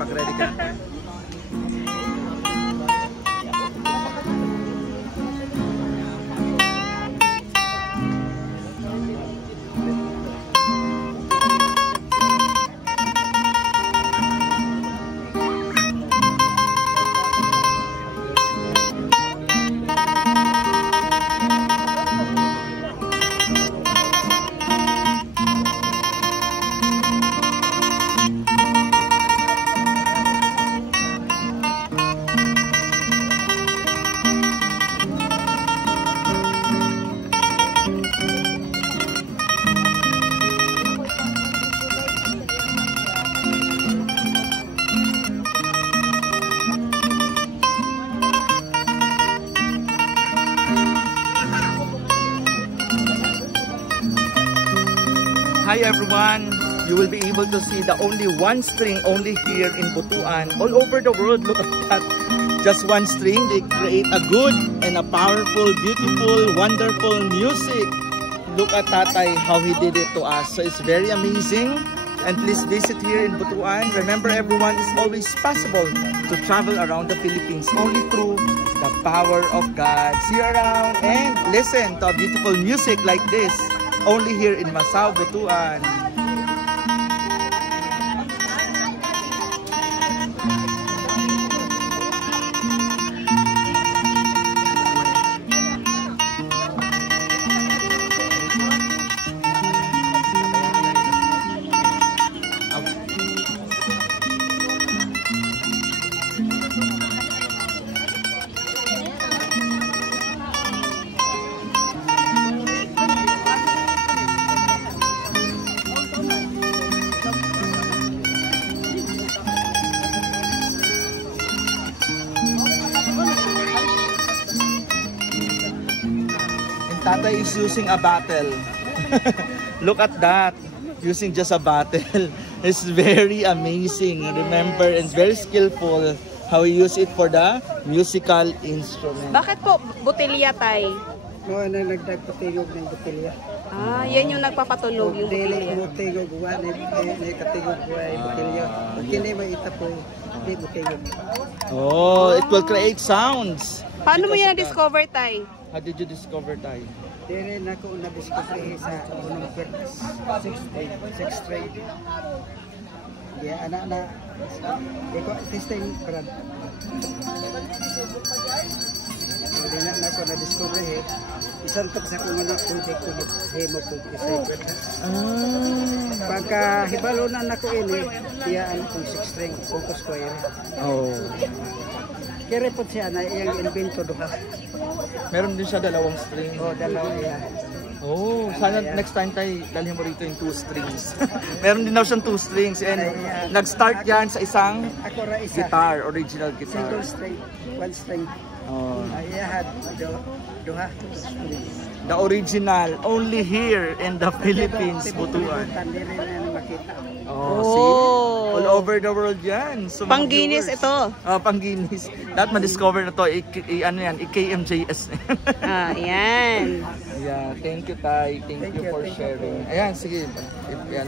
Pag-ready ka. Hi everyone! You will be able to see the only one string only here in Butuan. All over the world, look at that. Just one string, they create a good and a powerful, beautiful, wonderful music. Look at Tatay, how he did it to us. So it's very amazing. And please visit here in Butuan. Remember everyone, it's always possible to travel around the Philippines only through the power of God. See you around and listen to a beautiful music like this. Only here in Masao, Butuan. Tata is using a battle. Look at that. Using just a battle. It's very amazing. Remember, and very skillful how he use it for the musical instrument. Bakit po butilya, Tay? Oo, na nagpatigog ng butilya. Ah, yan yung nagpapatunog yung butilya. Butilya, nagpatigog ay butilya. Hindi mo itapoy, hindi butilya. Oh, it will create sounds. Paano mo yan na-discover, Tay? How did you discover, Tay? Dire na ko na-discover sa unang purpose. 6th grade. Yeah, anak-anak. Di ko testing, brad. Dire na ko na-discover isang top sa kung ano project ko hemo po isa. Pagka hibalunan na ko ini, iyaan kong 6 string, focus ko yan. Oh. Kaya po siya na iyang invento doha. Meron din siya dalawang string. Oh, dalawa yan. Oh, sana next time tayo dalhin mo rito yung 2 strings. Meron din daw siyang 2 strings and nag-start yan sa isang guitar, original guitar. Single string, 1 string. Oh. Ayahan, duha. The original, only here in the Philippines, Butuan. Oh, see? All over the world yan. So, Pang-Guinness ito. Pang-Guinness. Dapat ma-discover na to, ano yan, KMJS. Yan. Yeah, thank you, Tay. Thank you for sharing. Ayan, sige. Yan.